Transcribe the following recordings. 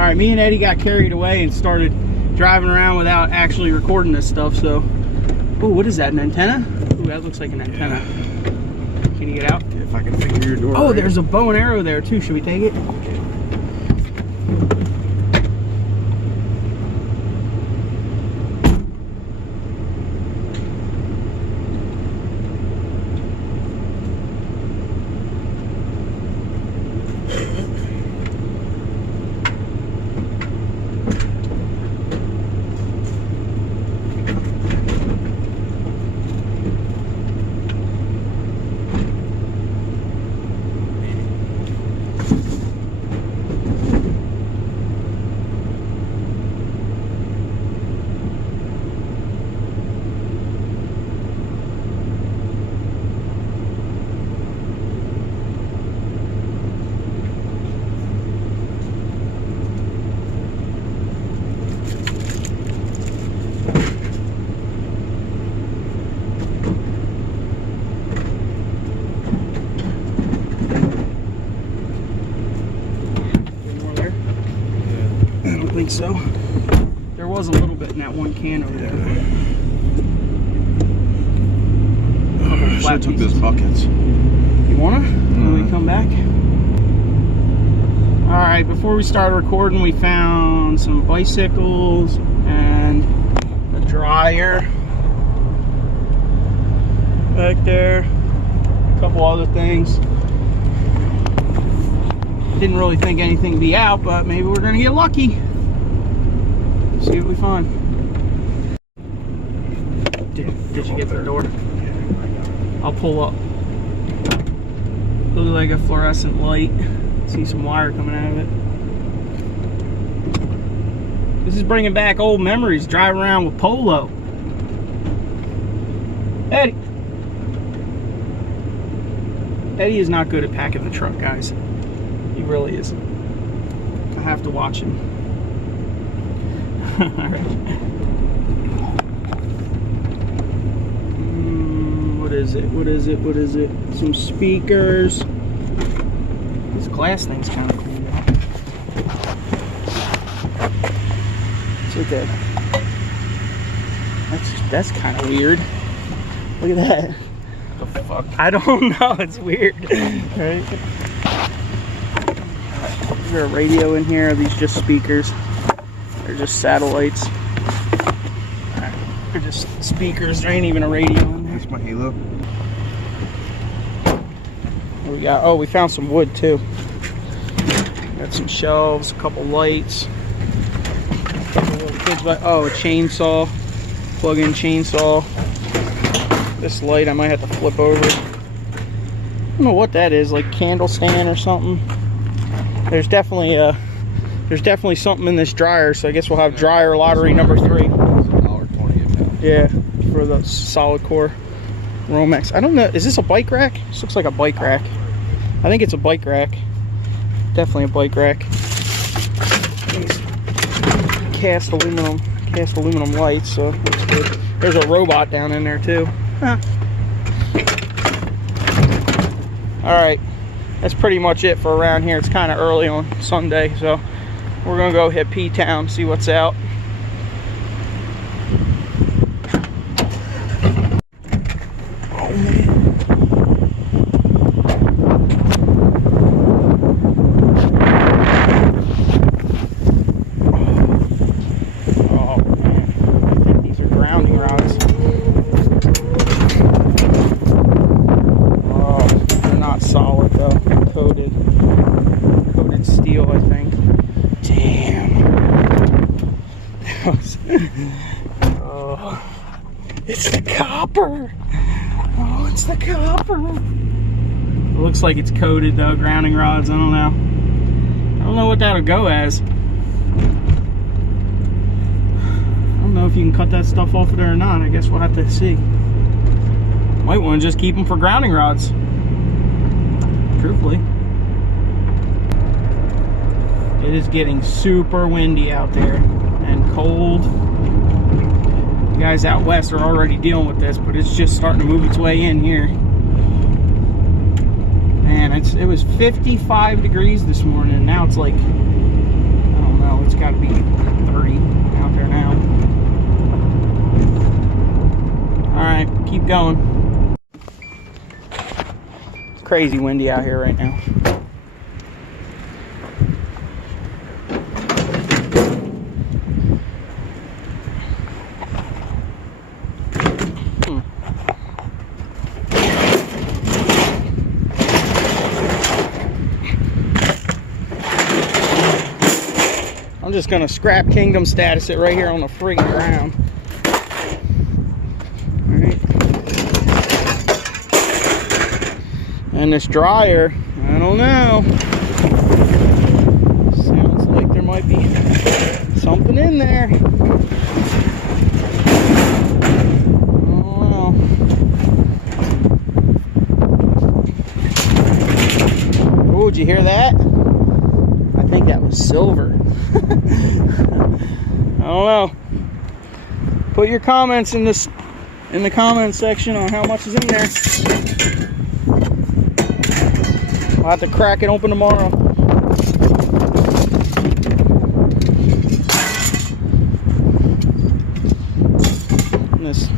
right, me and Eddie got carried away and started driving around without actually recording this stuff, so. Oh, what is that, an antenna? Ooh, that looks like an antenna. Yeah. Can you get out? If I can figure your door. Oh, right. there's a bow and arrow there too. Should we take it? Okay. So there was a little bit in that one can over there. I should have took those buckets. You wanna? When we come back? Alright, before we started recording, we found some bicycles and a dryer back there. A couple other things. Didn't really think anything would be out, but maybe we're gonna get lucky. See what we find. Did you get the door? I'll pull up. Looks like a fluorescent light. See some wire coming out of it. This is bringing back old memories, driving around with Polo. Eddie. Eddie is not good at packing the truck, guys. He really isn't. I have to watch him. Alright. What is it? What is it? What is it? Some speakers. This glass thing's kind of cool. Look at that. That's kind of weird. Look at that. What the fuck? I don't know. It's weird. Right? Is there a radio in here? Are these just speakers? They're just satellites. They're just speakers. There ain't even a radio in there. That's my Halo. What we got? Oh, we found some wood too. Got some shelves, a couple lights. A couple little kids' oh, a chainsaw. Plug-in chainsaw. This light I might have to flip over. I don't know what that is, like candle stand or something. There's definitely something in this dryer, so I guess we'll have dryer lottery number 3. $1.20 Yeah, for the solid core Romex. I don't know, is this a bike rack? This looks like a bike rack. I think it's a bike rack. Definitely a bike rack. These cast aluminum lights, so looks good. There's a robot down in there too. Huh. Alright, that's pretty much it for around here. It's kind of early on Sunday, so we're gonna go hit P-Town, see what's out. Oh man. Oh man. I think these are grounding rods. Oh, they're not solid though. Coated steel, I think. Damn. Oh, it's the copper. Oh, it's the copper. It looks like it's coated though, grounding rods. I don't know. I don't know what that'll go as. I don't know if you can cut that stuff off of there or not. I guess we'll have to see. Might want to just keep them for grounding rods. Truthfully. It is getting super windy out there and cold. You guys out west are already dealing with this, but it's just starting to move its way in here. Man, it was 55 degrees this morning. Now it's like, I don't know, it's got to be 30 out there now. All right, keep going. It's crazy windy out here right now. I'm just gonna scrap Kingdom status it right here on the friggin' ground. Alright. And this dryer, I don't know. Sounds like there might be something in there. Oh well. Oh, did you hear that? I think that was silver. I don't know. Put your comments in the comments section on how much is in there. I'll have to crack it open tomorrow. And this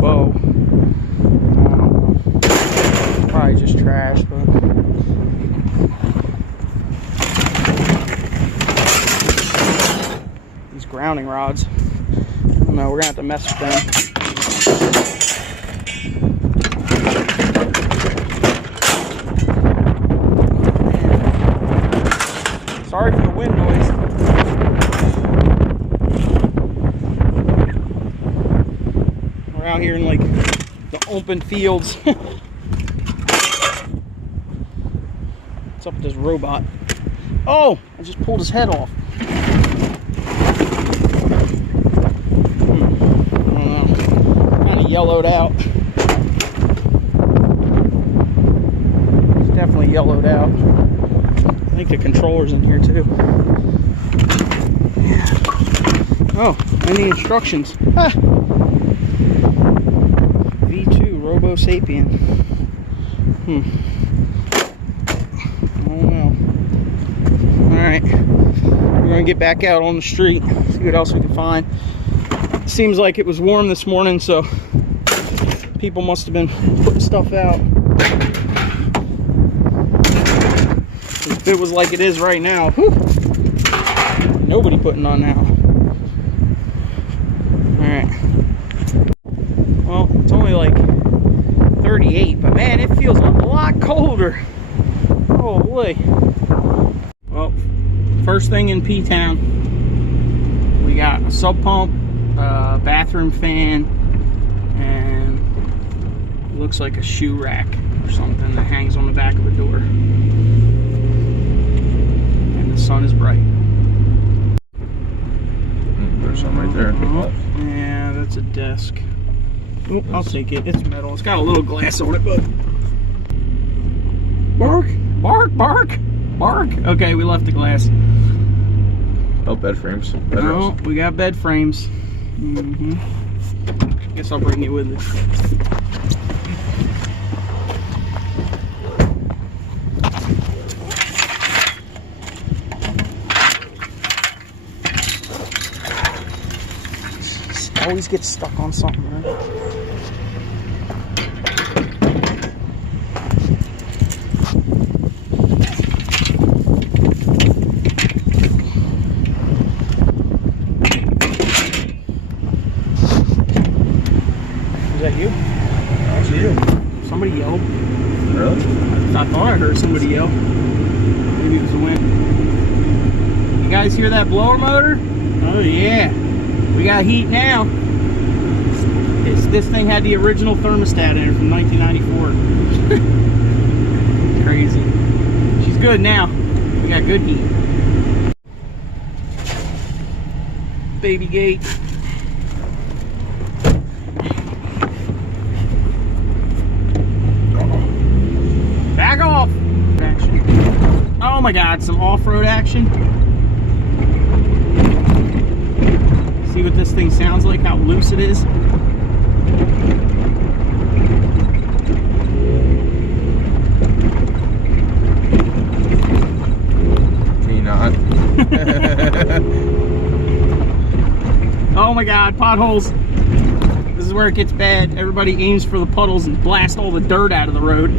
bow, I don't know. Probably just trash, but. Grounding rods. I don't know, we're gonna have to mess with them. Sorry for the wind noise. We're out here in like the open fields. What's up with this robot? Oh, I just pulled his head off. Yellowed out. It's definitely yellowed out. I think the controller's in here too. Yeah. Oh, and the instructions. Ah. V2 Robo Sapien. I don't know. Alright. We're gonna get back out on the street, see what else we can find. Seems like it was warm this morning, so people must have been putting stuff out. If it was like it is right now, whew, nobody putting on now. Alright. Well, it's only like 38, but man, it feels a lot colder. Oh boy. Well, first thing in P-Town, we got a sub pump, bathroom fan, and looks like a shoe rack or something that hangs on the back of a door. And the sun is bright. There's some right there. Yeah, that's a desk. Oh, I'll take it. It's metal. It's got a little glass on it, but bark, bark, bark, bark. Okay, we left the glass. Oh, bed frames. Oh, we got bed frames. Guess I'll bring it with me. Always gets stuck on something, right? Is that you? That's you. Somebody yelled. Really? I thought I heard somebody yell. Maybe it was the wind. You guys hear that blower motor? Oh yeah. We got heat now. This thing had the original thermostat in it from 1994. Crazy. She's good now. We got good heat. Baby gate. Back off. Action. Oh my God, some off-road action. See what this thing sounds like, how loose it is. Can you not? Oh my God, potholes. This is where it gets bad. Everybody aims for the puddles and blast all the dirt out of the road.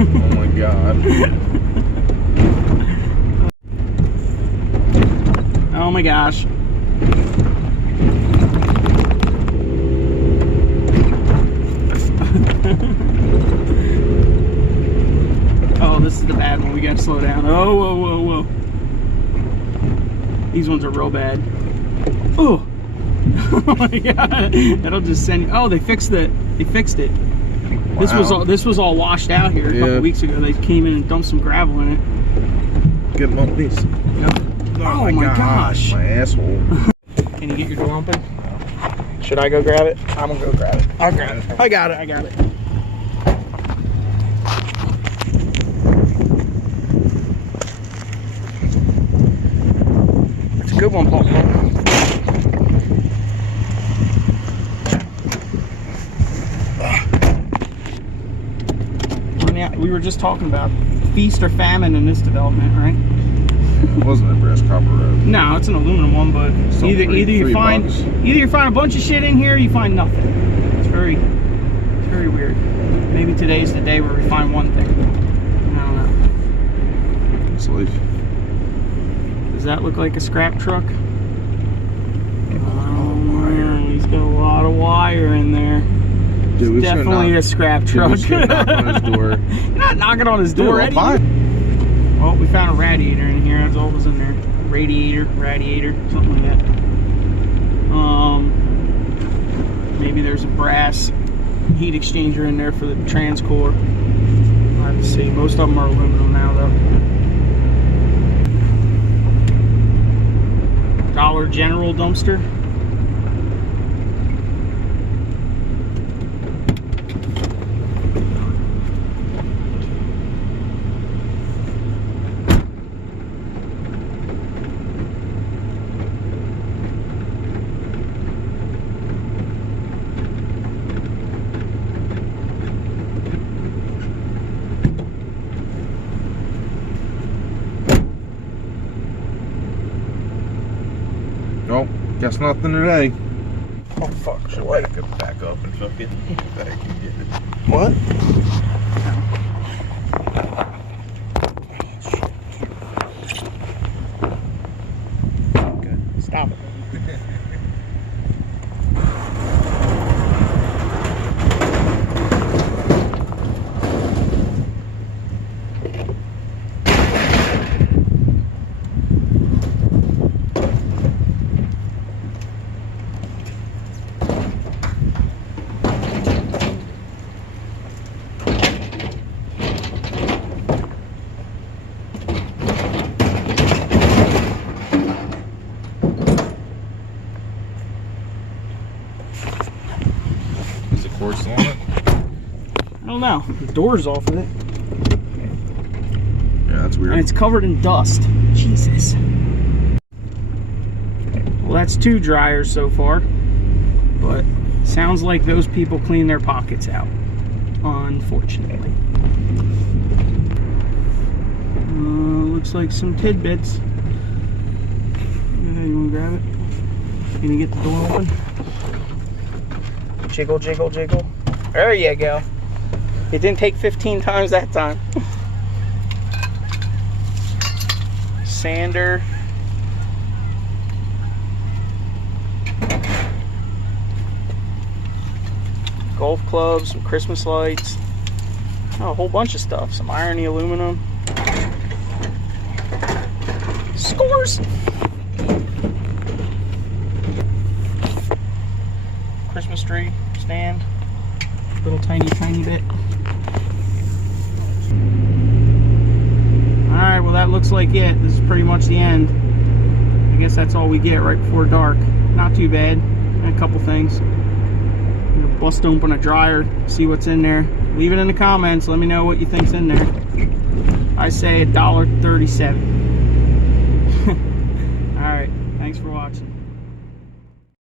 Oh my God. Oh my gosh. Oh, this is the bad one. We gotta slow down. Oh, whoa, whoa, whoa. These ones are real bad. Oh. Oh my God. That'll just send you. Oh, they fixed it. They fixed it. Wow. This was all washed out here a couple weeks ago. They came in and dumped some gravel in it. Get them on these. Yep. Oh my gosh. My asshole. Can you get your door open? Should I go grab it? I'm gonna go grab it. I'll grab it. I got it. I got it. It's a good one, Paul. We were just talking about feast or famine in this development, right? It wasn't a brass copper road. No, it's an aluminum one, but So either you find $3. either you find a bunch of shit in here, or you find nothing. It's very weird. Maybe today's the day where we find one thing. I don't know. It's like, Does that look like a scrap truck? wire. He's got a lot of wire in there. dude, we Definitely a scrap Dude, truck. we should knock on his door. You're not knocking on his door, Dude, Eddie. Well, we found a radiator in here. That's all that was in there. Radiator, something like that. Maybe there's a brass heat exchanger in there for the transcore. I'll have to see. Most of them are aluminum now, though. Dollar General dumpster. Nope, guess nothing today. Oh fuck! Should back up and fucking back and get it. What? Okay, stop it. Is the cord still on it? I don't know. The door's off of it. Yeah, that's weird. And it's covered in dust. Jesus. Well, that's 2 dryers so far. But sounds like those people clean their pockets out. Unfortunately. Looks like some tidbits. You want to grab it? Can you get the door open? Jiggle, jiggle, jiggle. There you go. It didn't take 15 times that time. Sander. Golf clubs, some Christmas lights. Oh, a whole bunch of stuff. Some irony aluminum. Scores! Christmas tree stand. Little tiny bit. Alright, well that looks like it. This is pretty much the end. I guess that's all we get right before dark. Not too bad. And a couple things. I'm gonna bust open a dryer, see what's in there. Leave it in the comments. Let me know what you think's in there. I say $1.37. Alright, thanks for watching.